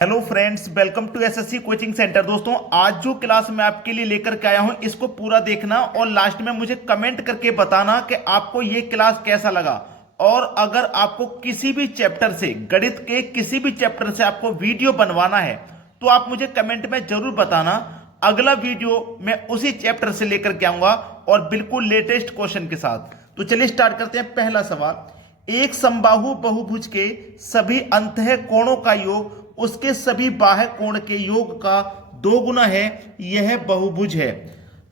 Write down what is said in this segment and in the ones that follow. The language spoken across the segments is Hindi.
Hello friends, welcome to SSC coaching centre. दोस्तों, आज जो क्लास मैं आपके लिए लेकर के आया हूं इसको पूरा देखना और लास्ट में मुझे कमेंट करके बताना कि आपको ये क्लास कैसा लगा। और अगर आपको किसी भी चैप्टर से, गणित के किसी भी चैप्टर से आपको वीडियो बनवाना है तो आप मुझे कमेंट में जरूर बताना। अगला वीडियो मैं उसी चैप्टर से लेकर के आऊंगा और बिल्कुल लेटेस्ट क्वेश्चन के साथ। तो चलिए स्टार्ट करते हैं। पहला सवाल, एक समबाहु बहुभुज के सभी अंतः कोणों का योग उसके सभी बाह्य कोण के योग का 2 गुना है, यह बहुभुज है।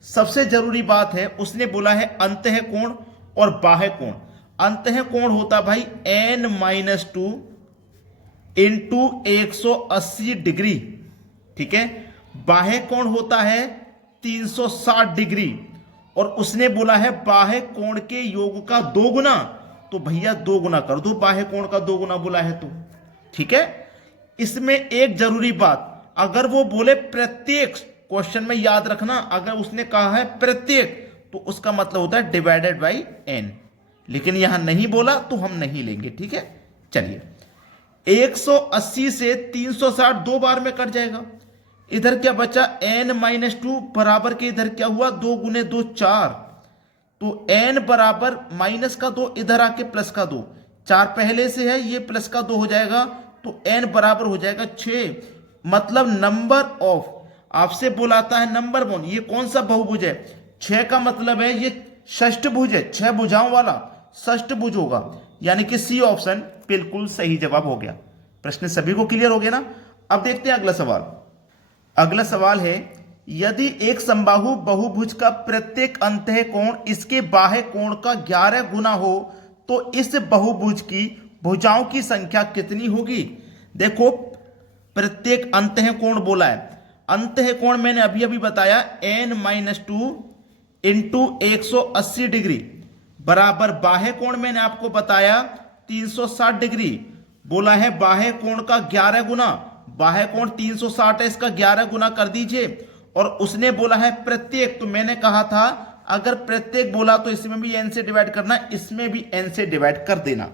सबसे जरूरी बात है, उसने बोला है अंतः कोण और बाह्य कोण। अंतः कोण होता भाई n-2 इंटू 180 डिग्री, ठीक है। बाह्य कोण होता है 360 डिग्री और उसने बोला है बाह्य कोण के योग का 2 गुना। तो भैया 2 गुना कर दो, बाह्य कोण का 2 गुना बोला है तो, ठीक है। इसमें एक जरूरी बात, अगर वो बोले प्रत्येक, क्वेश्चन में याद रखना, अगर उसने कहा है प्रत्येक तो उसका मतलब होता है डिवाइडेड बाई n, लेकिन यहां नहीं बोला तो हम नहीं लेंगे, ठीक है। चलिए, 180 से 360 2 बार में कट जाएगा। इधर क्या बचा n-2 बराबर के इधर क्या हुआ 2 गुने 2 4, तो n बराबर माइनस का 2 इधर आके प्लस का 2, 4 पहले से है, ये प्लस का 2 हो जाएगा तो n बराबर हो जाएगा 6। मतलब नंबर ऑफ, आपसे बुलाता है नंबर वन, ये कौन सा बहुभुज है? 6 का मतलब है ये षष्ठभुज है, 6 भुजाओं वाला षष्ठभुज होगा, यानी कि सी ऑप्शन बिल्कुल सही जवाब हो गया। प्रश्न सभी को क्लियर हो गया ना। अब देखते हैं अगला सवाल। अगला सवाल है, यदि एक समबाहु बहुभुज का प्रत्येक अंतः कोण इसके बाह्य कोण का 11 गुना हो तो इस बहुभुज की भुजाओं की संख्या कितनी होगी? देखो, प्रत्येक अंतः कोण बोला है, अंतः कोण मैंने अभी अभी बताया n-2 इंटू 180 डिग्री बराबर बाह्य कोण मैंने आपको बताया 360 डिग्री। बोला है बाह्य कोण का 11 गुना, बाह्य कोण 360 है, इसका 11 गुना कर दीजिए। और उसने बोला है प्रत्येक, तो मैंने कहा था अगर प्रत्येक बोला तो इसमें भी n से डिवाइड करना, इसमें भी n से डिवाइड कर देना,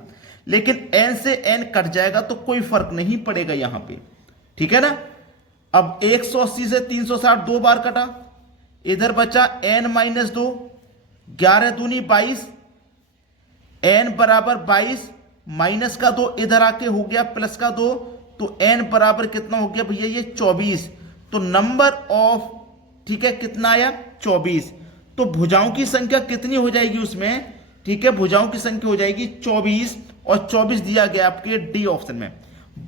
लेकिन n से n कट जाएगा तो कोई फर्क नहीं पड़ेगा यहां पे, ठीक है ना। अब 180 से 360 2 बार कटा, इधर बचा n-2, 11 दूनी 22, n बराबर 22 माइनस का 2 इधर आके हो गया प्लस का 2, तो n बराबर कितना हो गया भैया ये 24। तो नंबर ऑफ, ठीक है, कितना आया 24। तो भुजाओं की संख्या कितनी हो जाएगी उसमें? ठीक है, भुजाओं की संख्या हो जाएगी 24 और 24 दिया गया आपके डी ऑप्शन में।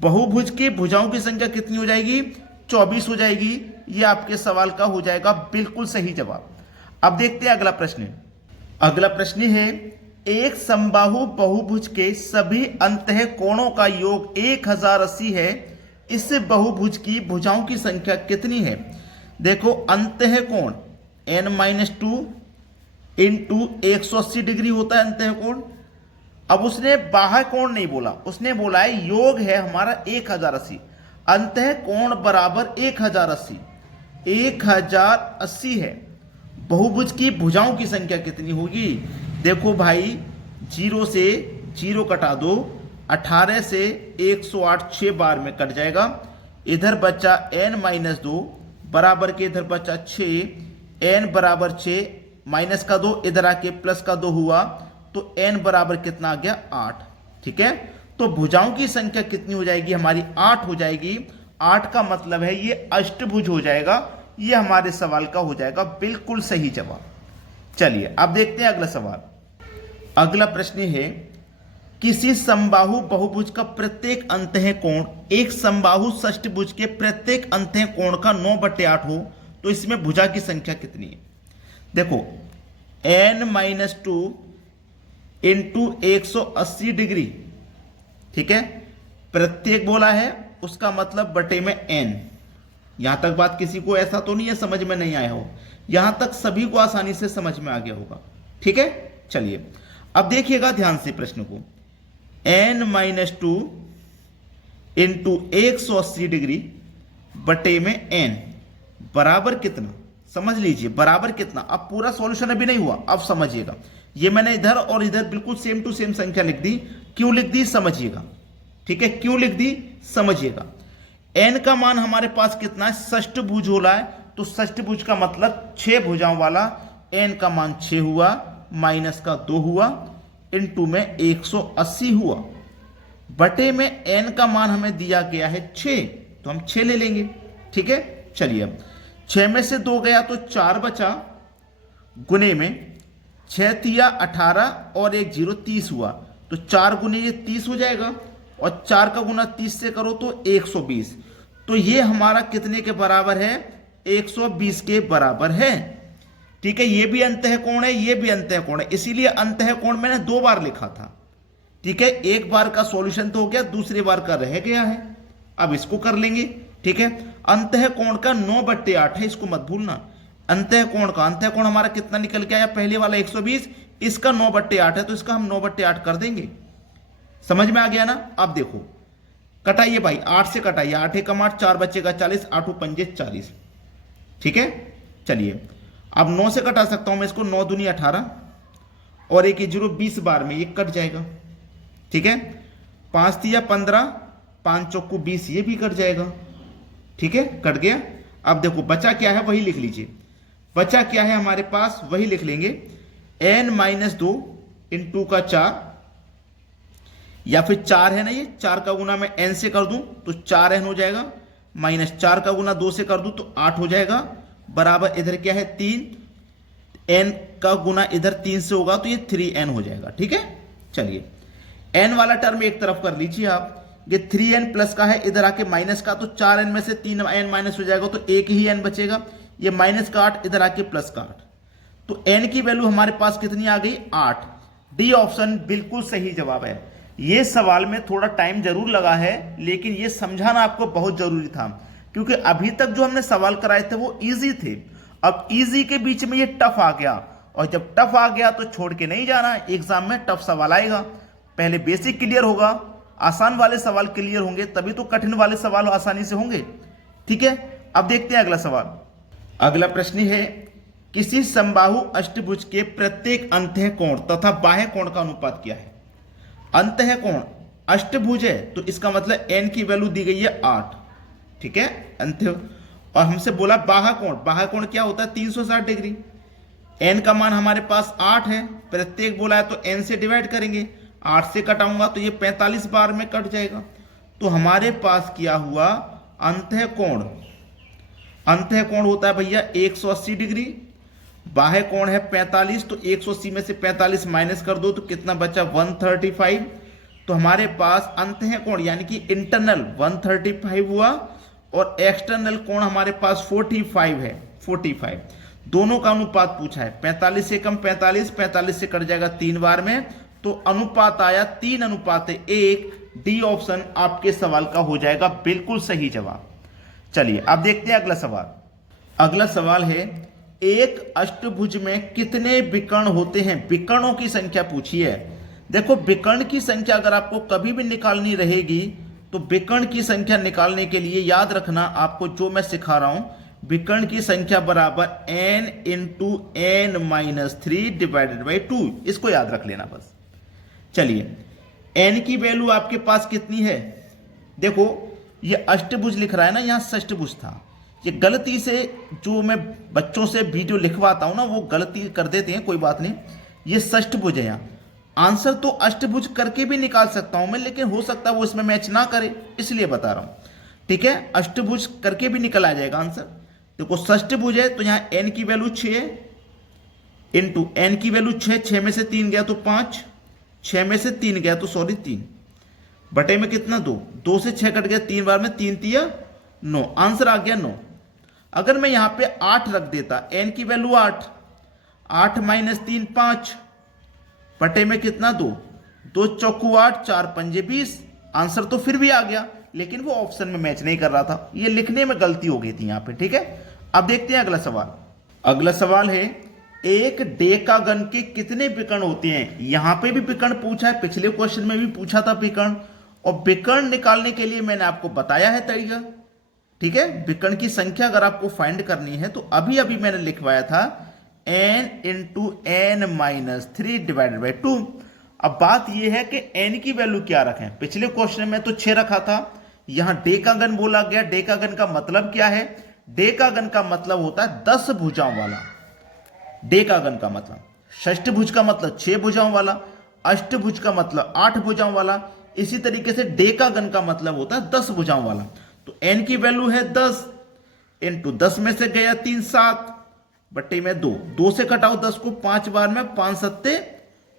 बहुभुज की भुजाओं की संख्या कितनी हो जाएगी? 24 हो जाएगी। ये आपके सवाल का हो जाएगा बिल्कुल सही जवाब। अब देखते हैं अगला प्रश्न। अगला प्रश्न है, एक समबाहु बहुभुज के सभी अंतः कोणों का योग 1080 है, इस बहुभुज की भुजाओं की संख्या कितनी है? देखो, अंतः कोण n-2 इंटू 180 डिग्री होता है अंतः कोण। अब उसने बाह्य कोण नहीं बोला, उसने बोला है योग है हमारा 1080, अंतः कोण बराबर 1080, 1080 है। बहुभुज की भुजाओं की संख्या कितनी होगी? देखो भाई, 0 से 0 कटा दो, 18 से 108 6 बार में कट जाएगा। इधर बचा n-2 बराबर के इधर बचा 6, n बराबर 6 माइनस का 2 इधर आके प्लस का 2 हुआ, तो n बराबर कितना आ गया 8, ठीक है। तो भुजाओं की संख्या कितनी हो जाएगी हमारी? 8 हो जाएगी। 8 का मतलब है ये अष्टभुज हो जाएगा। ये हमारे सवाल का हो जाएगा बिल्कुल सही जवाब। चलिए अब देखते हैं अगला सवाल। अगला प्रश्न है, किसी समबाहु बहुभुज का प्रत्येक अंतः कोण एक समबाहु षष्ठभुज के प्रत्येक अंतः कोण का 9/8 हो तो इसमें भुजा की संख्या कितनी है? देखो, n-2 इंटू 180 डिग्री, ठीक है, प्रत्येक बोला है, उसका मतलब बटे में n। यहां तक बात किसी को ऐसा तो नहीं है समझ में नहीं आया हो, यहां तक सभी को आसानी से समझ में आ गया होगा, ठीक है। चलिए अब देखिएगा ध्यान से प्रश्न को, n-2 इंटू 180 डिग्री बटे में n बराबर कितना? समझ लीजिए बराबर कितना। अब पूरा सॉल्यूशन अभी नहीं हुआ, अब समझिएगा। ये मैंने इधर और इधर बिल्कुल सेम टू सेम संख्या लिख दी। क्यों लिख दी समझिएगा, ठीक है, क्यों लिख दी समझिएगा। n का मान हमारे पास कितना है, षष्ठभुज हो रहा है, तो षष्ठभुज का मतलब 6 भुजाओं वाला, n का मान 6 हुआ, माइनस का 2 हुआ, इनटू में 180 हुआ, बटे में n का मान हमें दिया गया है 6, तो हम 6 ले लेंगे। ठीक है, चलिए अब 6 में से 2 गया तो 4 बचा, गुने में 6 तिया 18 और 1 0 30 हुआ, तो 4 गुने ये 30 हो जाएगा, और 4 का गुना 30 से करो तो 120, तो ये हमारा कितने के बराबर है, 120 के बराबर है। ठीक है, ये भी अंतःकोण है, ये भी अंतःकोण है, इसीलिए अंतःकोण मैंने 2 बार लिखा था। ठीक है, एक बार का सॉल्यूशन तो हो गया, दूसरी बार का रह गया है, अब इसको कर लेंगे। ठीक है, अंतःकोण का 9/8 है, इसको मत भूलना। अंतःकोण हमारा कितना निकल के आया, पहले वाला 120, इसका 9/8 है, तो इसका हम 9/8 कर देंगे। समझ में आ गया ना। अब देखो कटाइए भाई, 8 से कटाइए, 8 एकम 8, 4 बचेगा 40, 8 पंजे 40। ठीक है, चलिए अब 9 से कटा सकता हूं मैं इसको, 9 दूनी 18 और 1 0 20 बार में ये कट जाएगा। ठीक है, 5 तिया 15, 5 चौको 20, ये भी कट जाएगा। ठीक है, कट गया। अब देखो बचा क्या है, वही लिख लीजिए। बचा क्या है हमारे पास, वही लिख लेंगे, n-2 इंटू का 4, या फिर 4 है ना, ये 4 का गुना मैं n से कर दूं तो 4n हो जाएगा, माइनस 4 का गुना 2 से कर दूं तो 8 हो जाएगा, बराबर इधर क्या है 3, n का गुना इधर 3 से होगा तो ये 3n हो जाएगा। ठीक है, चलिए n वाला टर्म एक तरफ कर लीजिए आप, ये 3n प्लस का है, इधर आके माइनस का, तो 4n में से 3n माइनस हो जाएगा, तो एक ही n बचेगा, ये माइनस का 8, इधर आके प्लस का 8, तो n की वैल्यू हमारे पास कितनी आ गई, 8। डी ऑप्शन बिल्कुल सही जवाब है। ये सवाल में थोड़ा टाइम जरूर लगा है, लेकिन ये समझाना आपको बहुत जरूरी था, क्योंकि अभी तक जो हमने सवाल कराए थे वो इजी थे, अब इजी के बीच में ये टफ आ गया, और जब टफ आ गया तो छोड़ के नहीं जाना, एग्जाम में टफ सवाल आएगा, पहले बेसिक क्लियर होगा, आसान वाले सवाल क्लियर होंगे, तभी तो कठिन वाले सवाल आसानी से होंगे। ठीक है, अब देखते हैं अगला सवाल। अगला प्रश्न है, किसी समबाहु अष्टभुज के प्रत्येक अंतःकोण तथा बाह्य कोण का अनुपात क्या है। अंतःकोण अष्टभुज है तो इसका मतलब n की वैल्यू दी गई है 8। ठीक है, और हमसे बोला बाह्य कोण क्या होता है, 360 डिग्री। n का मान हमारे पास 8 है, प्रत्येक बोला है तो n से डिवाइड करेंगे, 8 से कटाऊंगा तो ये 45 बार में कट जाएगा, तो हमारे पास क्या हुआ, अंतःकोण होता है भैया 180 डिग्री, बाह्य कोण है 45, तो 180 में से 45 माइनस कर दो तो कितना बचा, 135, तो हमारे पास अंतःकोण यानी कि इंटरनल 135 हुआ, और एक्सटर्नल कोण हमारे पास 45 है, 45, दोनों का अनुपात पूछा है, 45 से कम 45, 45 से कट जाएगा 3 बार में, तो अनुपात आया 3:1। डी ऑप्शन आपके सवाल का हो जाएगा बिल्कुल सही जवाब। चलिए अब देखते हैं अगला सवाल। अगला सवाल है, एक अष्टभुज में कितने विकर्ण होते हैं, विकर्णों की संख्या पूछी है। देखो विकर्ण की संख्या अगर आपको कभी भी निकालनी रहेगी तो विकर्ण की संख्या निकालने के लिए याद रखना, आपको जो मैं सिखा रहा हूं, विकर्ण की संख्या बराबर n into n-3 divided by 2, इसको याद रख लेना बस। चलिए n की वैल्यू आपके पास कितनी है, देखो ये अष्टभुज लिख रहा है ना, यहां षष्ठभुज था, ये गलती से जो मैं बच्चों से वीडियो लिखवाता हूं ना वो गलती कर देते हैं, कोई बात नहीं, ये षष्ठभुज है। यहाँ आंसर तो अष्टभुज करके भी निकाल सकता हूं मैं, लेकिन हो सकता है वो इसमें मैच ना करे, इसलिए बता रहा हूं। ठीक है, अष्टभुज करके भी निकल आ जाएगा आंसर। देखो षष्ठभुज है तो यहाँ n की वैल्यू 6 है, इंटू n की वैल्यू 6, 6 में से 3 गया तो 5, 6 में से 3 गया तो 3, बटे में कितना 2, 2 से 6 कट गया 3 बार में, 3 तिया 9, आंसर आ गया 9। अगर मैं यहां पे 8 रख देता, n की वैल्यू 8, 8 माइनस 3 5, बटे में कितना 2, 2 चौकू 8, 4 पंजे 20, आंसर तो फिर भी आ गया, लेकिन वो ऑप्शन में मैच नहीं कर रहा था, ये लिखने में गलती हो गई थी यहां पे। ठीक है, अब देखते हैं अगला सवाल। अगला सवाल है, एक डेकागन के कितने विकर्ण होते हैं। यहां पे भी विकर्ण पूछा है, पिछले क्वेश्चन में भी पूछा था विकर्ण, और विकर्ण निकालने के लिए मैंने आपको बताया है तरीका। ठीक है, विकर्ण की संख्या अगर आपको फाइंड करनी है तो अभी अभी मैंने लिखवाया था n into n-3 divided by 2। अब बात यह है कि n की वैल्यू क्या रखें, पिछले क्वेश्चन में तो 6 रखा था, यहां डेकागन बोला गया। डेकागन का मतलब क्या है? डेकागन का मतलब होता है 10 भुजाओं वाला। डेकागन का मतलब षष्ठभुज का मतलब 6 भुजाओं वाला, अष्टभुज का मतलब 8 भुजाओं वाला। इसी तरीके से डेकागन का मतलब होता है 10 भुजाओं वाला। तो n की वैल्यू है 10 इंटू 10 में से गया 3 7 बट्टे में 2, 2 से घटाओ 10 को 5 बार में, 5 सत्ते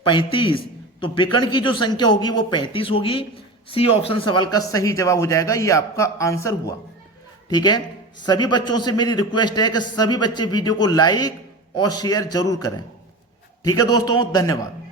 35। तो विकर्ण की जो संख्या होगी वो 35 होगी। सी ऑप्शन सवाल का सही जवाब हो जाएगा। ये आपका आंसर हुआ। ठीक है, सभी बच्चों से मेरी रिक्वेस्ट है कि सभी बच्चे वीडियो को लाइक और शेयर जरूर करें। ठीक है दोस्तों, धन्यवाद।